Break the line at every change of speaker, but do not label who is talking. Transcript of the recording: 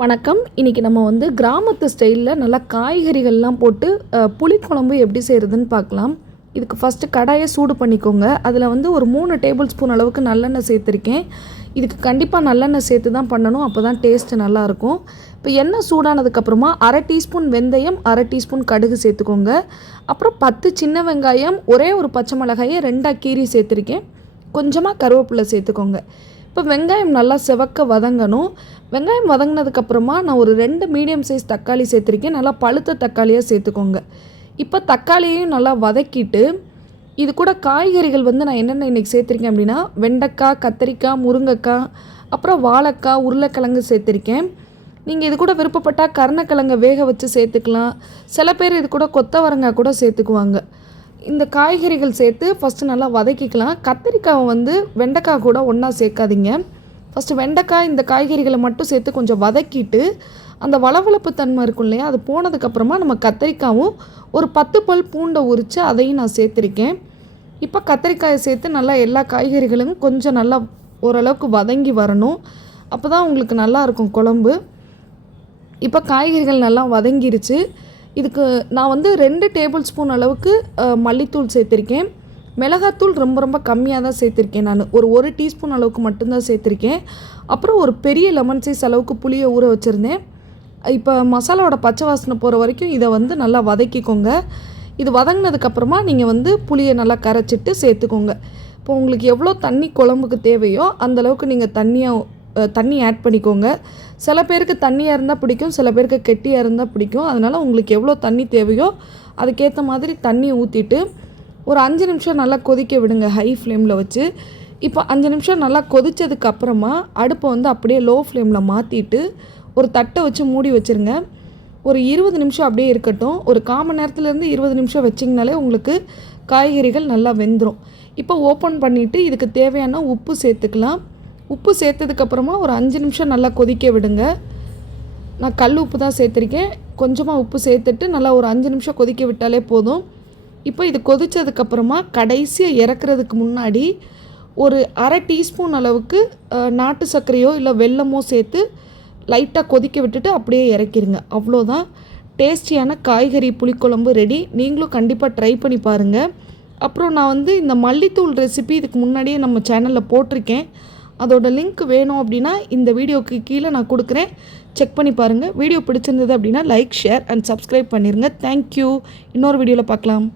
வணக்கம். இன்றைக்கி நம்ம வந்து கிராமத்து ஸ்டைலில் நல்லா காய்கறிகள்லாம் போட்டு புளிக்குழம்பு எப்படி செய்கிறதுன்னு பார்க்கலாம். இதுக்கு ஃபஸ்ட்டு கடாயை சூடு பண்ணிக்கோங்க. அதில் வந்து ஒரு மூணு டேபிள் ஸ்பூன் அளவுக்கு நல்லெண்ணெய் சேர்த்துருக்கேன். இதுக்கு கண்டிப்பாக நல்லெண்ணெய் சேர்த்து தான் பண்ணணும். அப்போ தான் டேஸ்ட்டு நல்லாயிருக்கும் இப்போ எண்ணெய் சூடானதுக்கப்புறமா அரை டீஸ்பூன் வெந்தயம் அரை டீஸ்பூன் கடுகு சேர்த்துக்கோங்க. அப்புறம் பத்து சின்ன வெங்காயம் ஒரே ஒரு பச்சை மிளகாயை ரெண்டாக கீரி சேர்த்துருக்கேன். கொஞ்சமாக கருவேப்பிலை சேர்த்துக்கோங்க. இப்போ வெங்காயம் நல்லா செவக்க வதங்கணும். வெங்காயம் வதங்கினதுக்கப்புறமா நான் ஒரு ரெண்டு மீடியம் சைஸ் தக்காளி சேர்த்துருக்கேன். நல்லா பழுத்த தக்காளியாக சேர்த்துக்கோங்க. இப்போ தக்காளியையும் நல்லா வதக்கிட்டு இது கூட காய்கறிகள் வந்து நான் என்னென்ன இன்றைக்கி சேர்த்துருக்கேன் அப்படின்னா வெண்டைக்காய் கத்திரிக்காய் முருங்கைக்காய் அப்புறம் வாழைக்காய் உருளைக்கிழங்கு சேர்த்துருக்கேன். நீங்கள் இது கூட விருப்பப்பட்டால் கருணக்கிழங்கை வேக வச்சு சேர்த்துக்கலாம். சில பேர் இது கூட கொத்தவரங்காய் கூட சேர்த்துக்குவாங்க. இந்த காய்கறிகள் சேர்த்து ஃபஸ்ட்டு நல்லா வதக்கிக்கலாம். கத்திரிக்காவை வந்து வெண்டைக்காய் கூட ஒன்றா சேர்க்காதீங்க. ஃபஸ்ட்டு வெண்டைக்காய் இந்த காய்கறிகளை மட்டும் சேர்த்து கொஞ்சம் வதக்கிட்டு அந்த வளவளப்பு தன்மை இருக்கும் இல்லையா அது போனதுக்கப்புறமா நம்ம கத்திரிக்காவும் ஒரு பத்து பல் பூண்டை உரித்து அதையும் நான் சேர்த்துருக்கேன். இப்போ கத்திரிக்காயை சேர்த்து நல்லா எல்லா காய்கறிகளும் கொஞ்சம் நல்லா ஓரளவுக்கு வதங்கி வரணும். அப்போ தான் உங்களுக்கு நல்லாயிருக்கும் குழம்பு. இப்போ காய்கறிகள் நல்லா வதங்கிருச்சு. இதுக்கு நான் வந்து ரெண்டு டேபிள் ஸ்பூன் அளவுக்கு மல்லித்தூள் சேர்த்துருக்கேன். மிளகாத்தூள் ரொம்ப ரொம்ப கம்மியாக தான் சேர்த்துருக்கேன் நான். ஒரு ஒரு டீஸ்பூன் அளவுக்கு மட்டும்தான் சேர்த்துருக்கேன். அப்புறம் ஒரு பெரிய லெமன் சைஸ் அளவுக்கு புளியை ஊற வச்சுருந்தேன். இப்போ மசாலாவோட பச்சை வாசனை போகிற வரைக்கும் இதை வந்து நல்லா வதக்கிக்கோங்க. இது வதங்கினதுக்கப்புறமா நீங்கள் வந்து புளியை நல்லா கரைச்சிட்டு சேர்த்துக்கோங்க. இப்போ உங்களுக்கு எவ்வளோ தண்ணி குழம்புக்கு தேவையோ அந்தளவுக்கு நீங்கள் தண்ணியாக தண்ணி ஆட் பண்ணிக்கோங்க. சில பேருக்கு தண்ணியாக இருந்தால் பிடிக்கும் சில பேருக்கு கெட்டியாக இருந்தால் பிடிக்கும். அதனால் உங்களுக்கு எவ்வளோ தண்ணி தேவையோ அதுக்கேற்ற மாதிரி தண்ணி ஊற்றிட்டு ஒரு அஞ்சு நிமிஷம் நல்லா கொதிக்க விடுங்க ஹை ஃப்ளேமில் வச்சு. இப்போ அஞ்சு நிமிஷம் நல்லா கொதித்ததுக்கப்புறமா அடுப்பை வந்து அப்படியே லோ ஃப்ளேமில் மாற்றிட்டு ஒரு தட்டை வச்சு மூடி வச்சுருங்க. ஒரு இருபது நிமிஷம் அப்படியே இருக்கட்டும். ஒரு கால் மணி நேரத்துலேருந்து இருபது நிமிஷம் வச்சிங்கனாலே உங்களுக்கு காய்கறிகள் நல்லா வெந்துடும் இப்போ ஓப்பன் பண்ணிவிட்டு இதுக்கு தேவையான உப்பு சேர்த்துக்கலாம். உப்பு சேர்த்ததுக்கப்புறமா ஒரு அஞ்சு நிமிஷம் நல்லா கொதிக்க விடுங்க. நான் கல் உப்பு தான் சேர்த்துருக்கேன். கொஞ்சமாக உப்பு சேர்த்துட்டு நல்லா ஒரு அஞ்சு நிமிஷம் கொதிக்க விட்டாலே போதும். இப்போ இது கொதித்ததுக்கப்புறமா கடைசியாக இறக்குறதுக்கு முன்னாடி ஒரு அரை டீஸ்பூன் அளவுக்கு நாட்டு சர்க்கரையோ இல்லை வெல்லமோ சேர்த்து லைட்டாக கொதிக்க விட்டுட்டு அப்படியே இறக்கிருங்க. அவ்வளோதான். டேஸ்டியான காய்கறி புளிக்குழம்பு ரெடி. நீங்களும் கண்டிப்பாக ட்ரை பண்ணி பாருங்கள் அப்புறம் நான் வந்து இந்த மல்லித்தூள் ரெசிபி இதுக்கு முன்னாடியே நம்ம சேனலில் போட்டிருக்கேன். அதோட லிங்க் வேணும் அப்படின்னா இந்த வீடியோக்கு கீழே நான் கொடுக்குறேன். செக் பண்ணி பாருங்கள் வீடியோ பிடிச்சிருந்தது அப்படின்னா லைக் ஷேர் அண்ட் சப்ஸ்கிரைப் பண்ணிடுங்க தேங்க்யூ இன்னொரு வீடியோவில் பார்க்கலாம்.